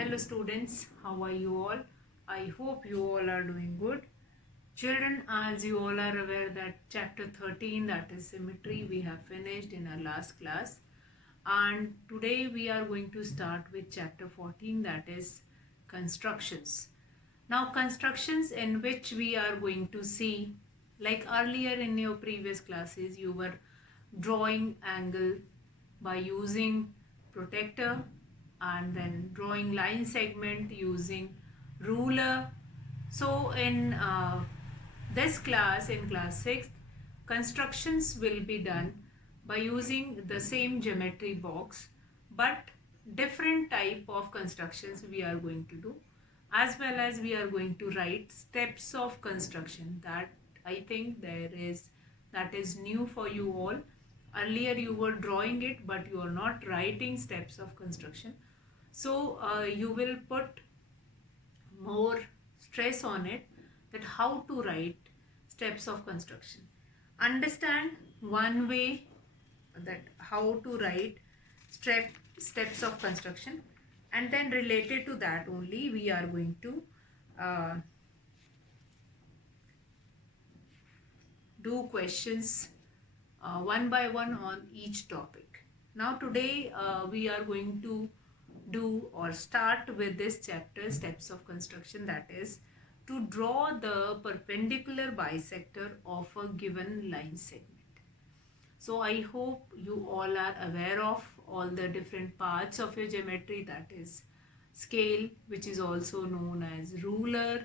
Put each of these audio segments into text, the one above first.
Hello students, how are you all? I hope you all are doing good. Children, as you all are aware that chapter 13, that is symmetry, we have finished in our last class. And today we are going to start with chapter 14, that is constructions. Now constructions in which we are going to see, like earlier in your previous classes, you were drawing angle by using protractor and then drawing line segment using ruler. So in this class, in class 6th, constructions will be done by using the same geometry box, but different type of constructions we are going to do, as well as we are going to write steps of construction. That I think that is new for you all. Earlier you were drawing it, but you are not writing steps of construction. So you will put more stress on it, that how to write steps of construction. Understand one way that how to write steps of construction, and then related to that only we are going to do questions one by one on each topic. Now today we are going to do or start with this chapter, steps of construction, that is to draw the perpendicular bisector of a given line segment. So I hope you all are aware of all the different parts of your geometry, that is scale, which is also known as ruler,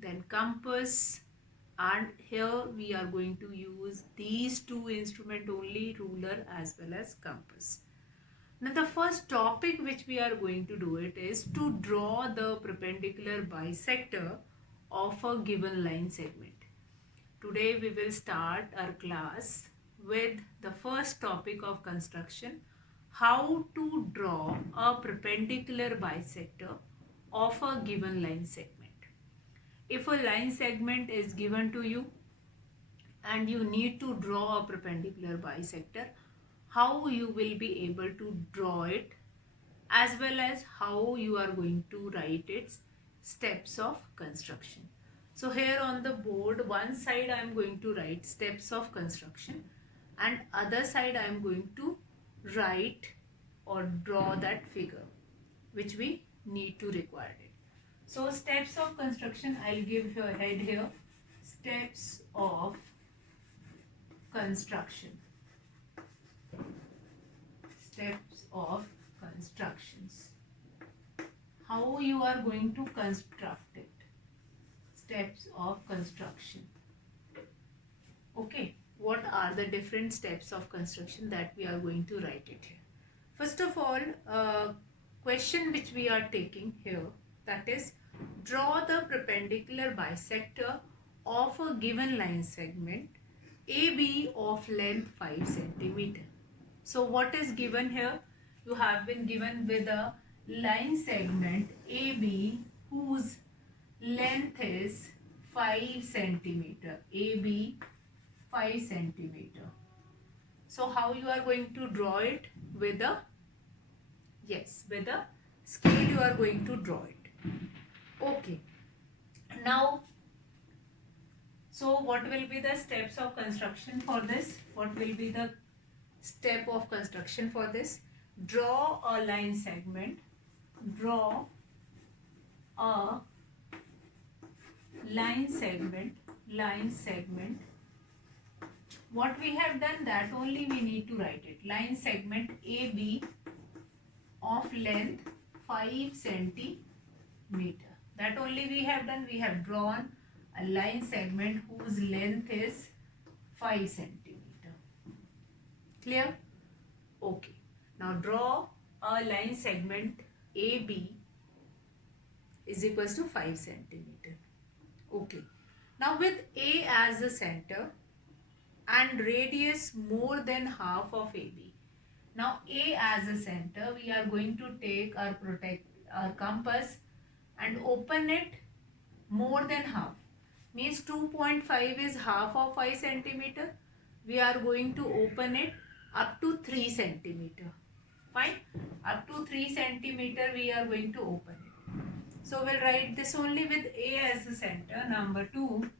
then compass, and here we are going to use these two instruments only, ruler as well as compass. Now the first topic which we are going to do it is to draw the perpendicular bisector of a given line segment. Today we will start our class with the first topic of construction, how to draw a perpendicular bisector of a given line segment. If a line segment is given to you and you need to draw a perpendicular bisector, how you will be able to draw it, as well as how you are going to write its steps of construction. So here on the board, one side I am going to write steps of construction and other side I am going to write or draw that figure which we need to require it. So steps of construction, I'll give you a head here, steps of construction. Steps of constructions. How you are going to construct it. Steps of construction. Okay, what are the different steps of construction that we are going to write it here? First of all, question which we are taking here, that is draw the perpendicular bisector of a given line segment AB of length 5 cm. So what is given here? You have been given with a line segment AB whose length is 5 cm. AB 5 cm. So how you are going to draw it? With a, yes, with a scale you are going to draw it. Okay. Now, so what will be the steps of construction for this? What will be the step of construction for this? Draw a line segment. Draw a line segment. Line segment. What we have done, that only we need to write it. Line segment AB of length 5 cm. That only we have done. We have drawn a line segment whose length is 5 cm. Clear? Okay. Now draw a line segment AB is equals to 5 cm. Okay. Now with A as the center and radius more than half of AB. Now A as a center, we are going to take our compass and open it more than half. Means 2.5 is half of 5 cm. We are going to open it up to 3 cm. Fine. Up to 3 cm we are going to open it. So we'll write this only with A as the center. Number 2,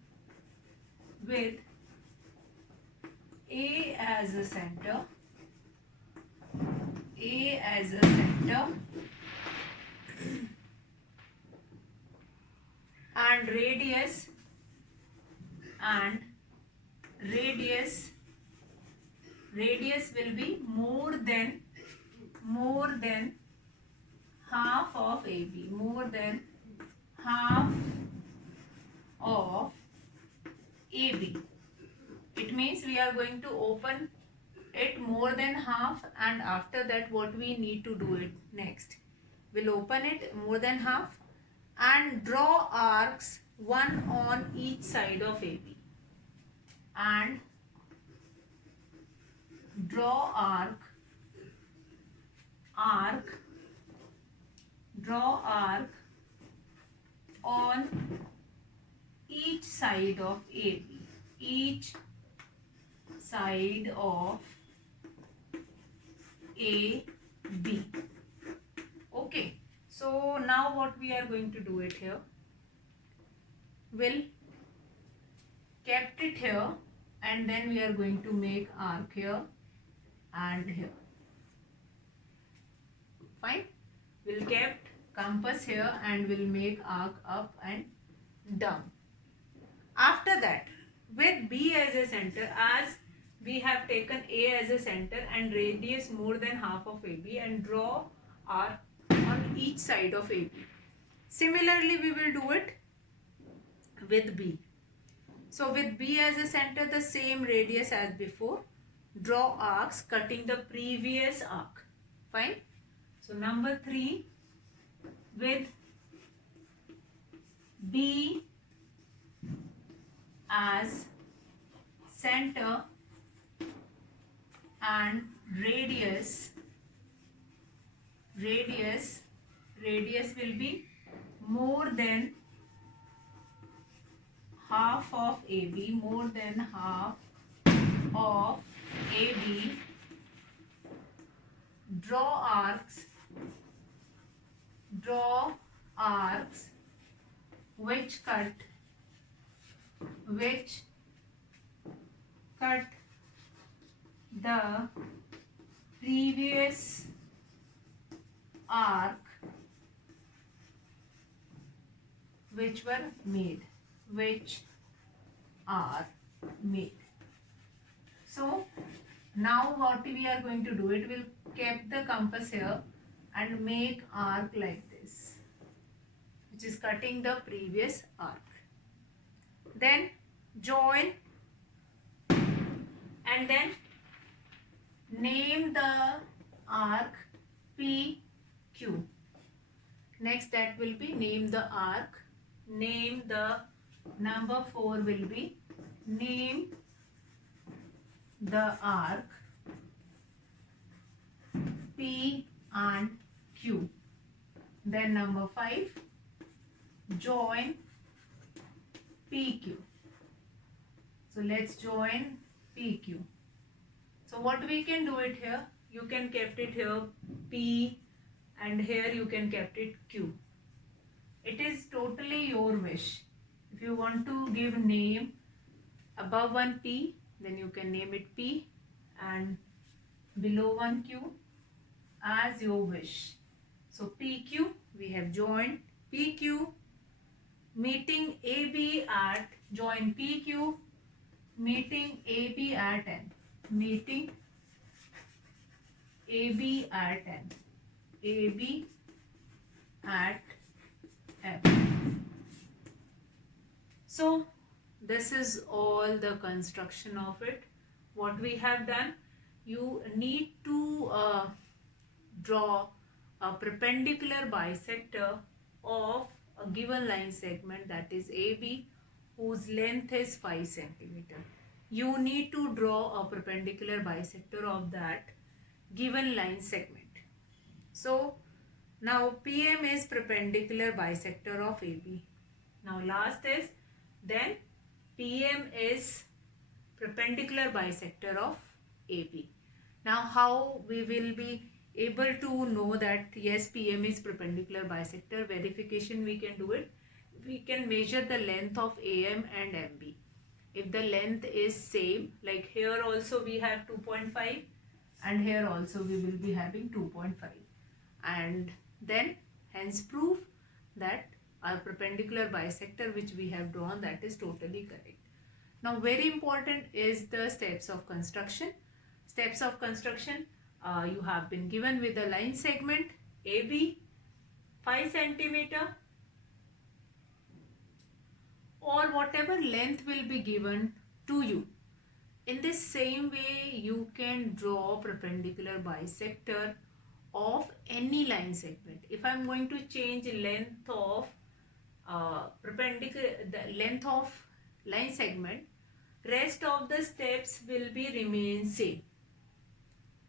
with A as a center, A as a center, and radius will be more than half of AB, more than half of AB. It means we are going to open it more than half, and after that what we need to do it next, we'll open it more than half and draw arcs, one on each side of AB, and draw arc on each side of AB, each side of AB. Okay, so now what we are going to do it here, we'll kept it here, and then we are going to make arc here and here. Fine, we'll kept compass here and we'll make arc up and down. After that, with B as a center, as we have taken A as a center and radius more than half of AB, and draw arc on each side of AB. Similarly, we will do it with B. So with B as a center, the same radius as before, draw arcs cutting the previous arc. Fine. So number 3, with B as center and radius will be more than half of AB, more than half of AB, draw arcs which cut the previous arc which are made. So now what we are going to do, it will keep the compass here and make arc like this, which is cutting the previous arc. Then join and then name the arc PQ. Next, that will be name the arc. Name the number 4 will be name the arc P and Q. Then number 5, join PQ. So let's join PQ. So what we can do it here, you can kept it here P, and here you can kept it Q. It is totally your wish. If you want to give name above one P, then you can name it P, and below one Q, as your wish. So PQ, we have joined PQ, meeting AB at, join PQ, meeting AB at N, meeting AB at N, AB at N. So this is all the construction of it. What we have done, you need to draw a perpendicular bisector of a given line segment, that is AB, whose length is 5 centimeter. You need to draw a perpendicular bisector of that given line segment. So now PM is perpendicular bisector of AB. Now last is, then PM is perpendicular bisector of AB. Now how we will be able to know that yes, PM is perpendicular bisector. Verification we can do it. We can measure the length of AM and MB. If the length is same, like here also we have 2.5 and here also we will be having 2.5, and then hence proof that our perpendicular bisector which we have drawn, that is totally correct. Now very important is the steps of construction. Steps of construction, you have been given with a line segment AB 5 centimeter or whatever length will be given to you. In this same way, you can draw perpendicular bisector of any line segment. If I am going to change length of the length of line segment, rest of the steps will be remain same.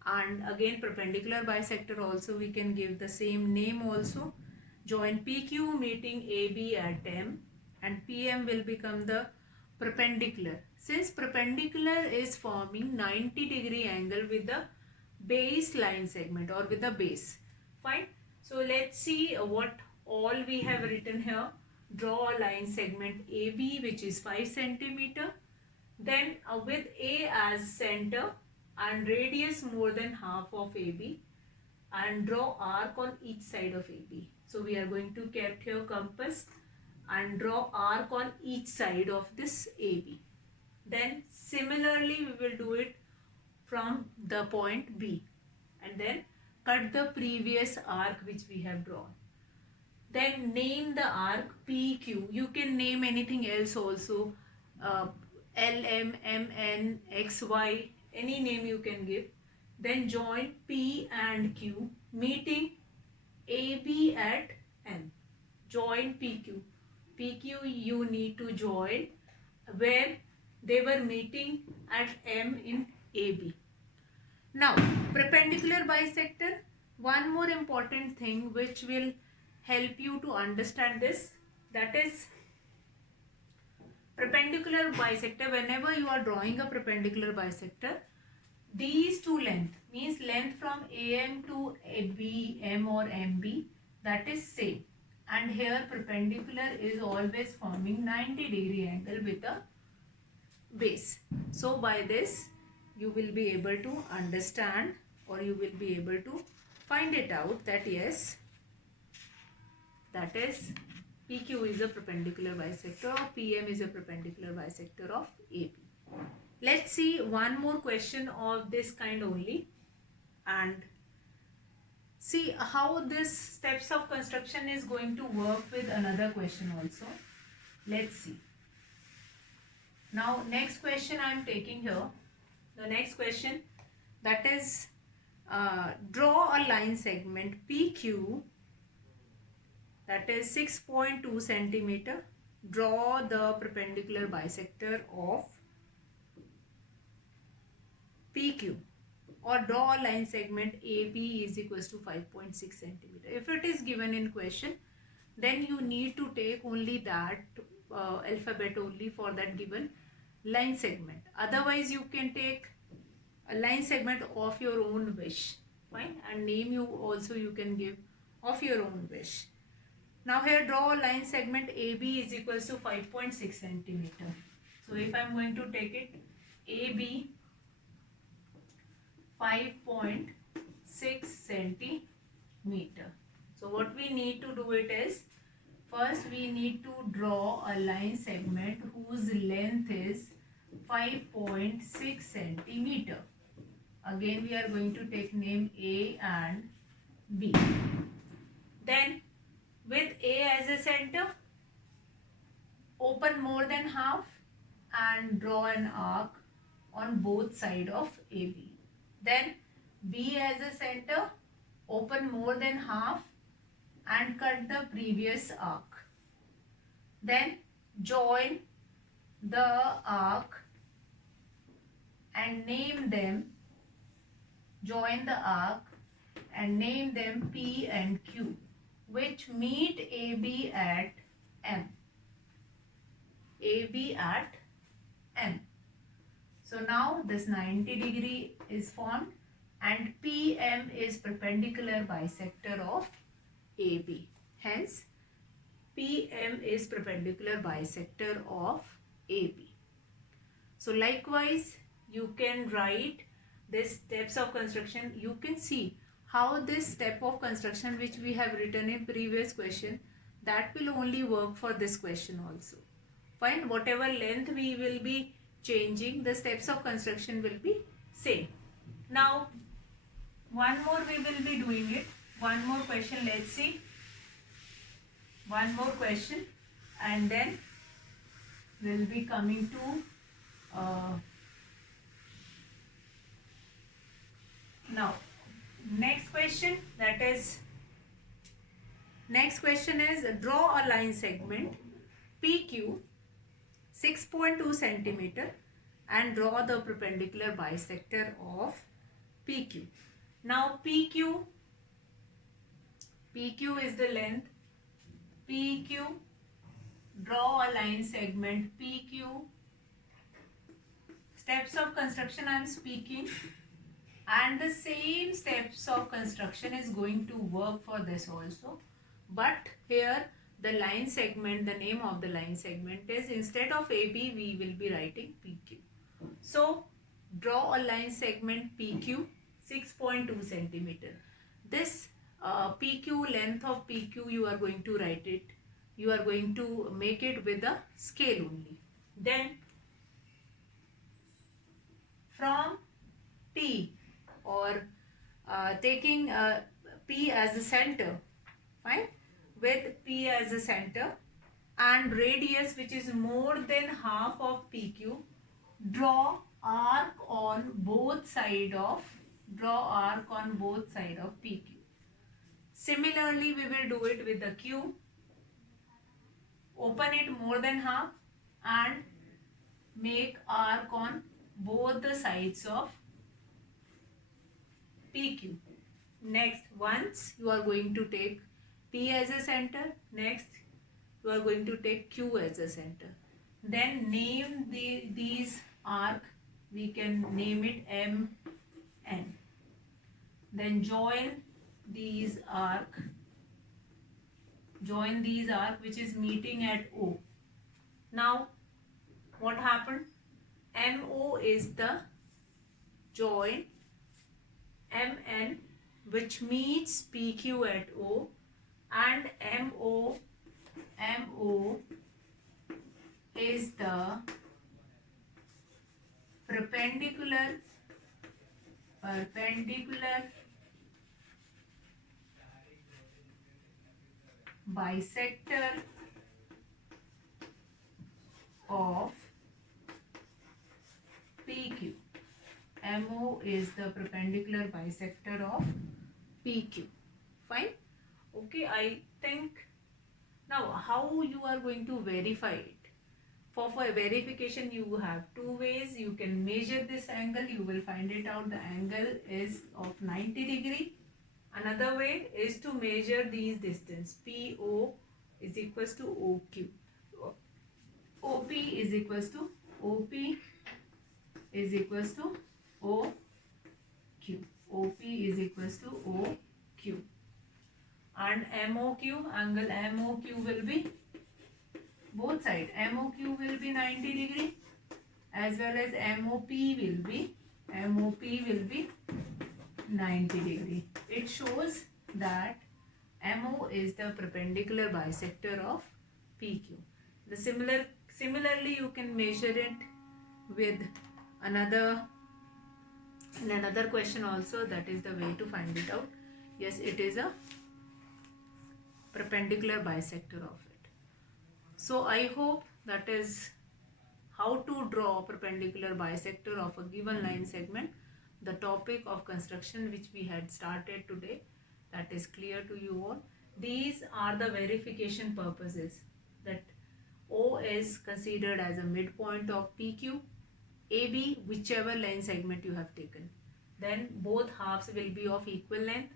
And again, perpendicular bisector also we can give the same name also. Join PQ meeting AB at M, and PM will become the perpendicular. Since perpendicular is forming 90-degree angle with the base line segment or with the base. Fine. So let's see what all we have written here. Draw a line segment AB which is 5 centimeter. Then with A as center and radius more than half of AB, and draw arc on each side of AB. So we are going to kept here compass and draw arc on each side of this AB. Then similarly we will do it from the point B, and then cut the previous arc which we have drawn. Then name the arc PQ. You can name anything else also, LM, MN, XY, any name you can give. Then join P and Q meeting AB at M. Join PQ. PQ you need to join where they were meeting at M in AB. Now, perpendicular bisector, one more important thing which will help you to understand this, that is perpendicular bisector. Whenever you are drawing a perpendicular bisector, these two length means length from AM to BM or MB, that is same, and here perpendicular is always forming 90-degree angle with the base. So by this you will be able to understand, or you will be able to find it out that yes, that is PQ is a perpendicular bisector or PM is a perpendicular bisector of AB. Let's see one more question of this kind only, and see how this steps of construction is going to work with another question also. Let's see. Now next question I am taking here. The next question, that is draw a line segment PQ, that is 6.2 centimeter. Draw the perpendicular bisector of PQ, or draw a line segment AB is equals to 5.6 centimeter. If it is given in question, then you need to take only that alphabet only for that given line segment. Otherwise you can take a line segment of your own wish, fine, and name you also you can give of your own wish. Now here draw a line segment AB is equals to 5.6 centimeter. So if I am going to take it AB 5.6 centimeter. So what we need to do it is, first we need to draw a line segment whose length is 5.6 centimeter. Again we are going to take name A and B. Then with A as a center, open more than half and draw an arc on both sides of AB. Then B as a center, open more than half and cut the previous arc. Then join the arc and name them, join the arc and name them P and Q, which meet AB at M. AB at M. So now this 90 degree is formed, and PM is perpendicular bisector of AB. Hence, PM is perpendicular bisector of AB. So likewise, you can write this steps of construction. You can see how this step of construction which we have written in previous question, that will only work for this question also. Fine, whatever length we will be changing, the steps of construction will be same. Now, one more we will be doing it. One more question, let's see. One more question and then we'll be coming to now next question, that is draw a line segment PQ 6.2 centimeter and draw the perpendicular bisector of PQ. Now PQ is the length. PQ, draw a line segment PQ. Steps of construction I am speaking, and the same steps of construction is going to work for this also, but here the line segment, the name of the line segment is, instead of AB we will be writing PQ. So draw a line segment PQ 6.2 centimeter. This PQ, length of PQ, you are going to write it, you are going to make it with a scale only. Then from P, or taking P as the center, fine, with P as a center and radius which is more than half of PQ, draw arc on both side of PQ. Similarly, we will do it with the Q. Open it more than half and make arc on both the sides of PQ. Next, once you are going to take P as a center, next you are going to take Q as a center. Then name these arc, we can name it MN. Then join these arc which is meeting at O. Now what happened? MO is the join MN which meets PQ at O, and MO is the perpendicular bisector of PQ. MO is the perpendicular bisector of PQ. Fine. Okay, I think now how you are going to verify it? For verification you have two ways. You can measure this angle, you will find it out, the angle is of 90 degree. Another way is to measure these distance. PO is equals to OQ. OP is equals to OP is equals to OQ. OP is equals to OQ. And MOQ, angle MOQ will be both sides. MOQ will be 90 degree as well as MOP will be 90 degree. It shows that MO is the perpendicular bisector of PQ. Similarly you can measure it with another question also. That is the way to find it out. Yes, it is a perpendicular bisector of it. So I hope that is how to draw perpendicular bisector of a given line segment. The topic of construction which we had started today, that is clear to you all. These are the verification purposes, that O is considered as a midpoint of PQ, AB whichever line segment you have taken. Then both halves will be of equal length.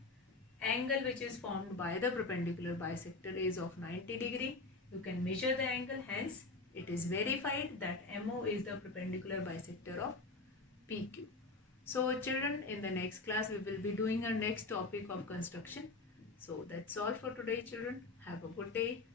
Angle which is formed by the perpendicular bisector is of 90 degree. You can measure the angle, hence it is verified that MO is the perpendicular bisector of PQ. So children, in the next class we will be doing our next topic of construction. So that's all for today children. Have a good day.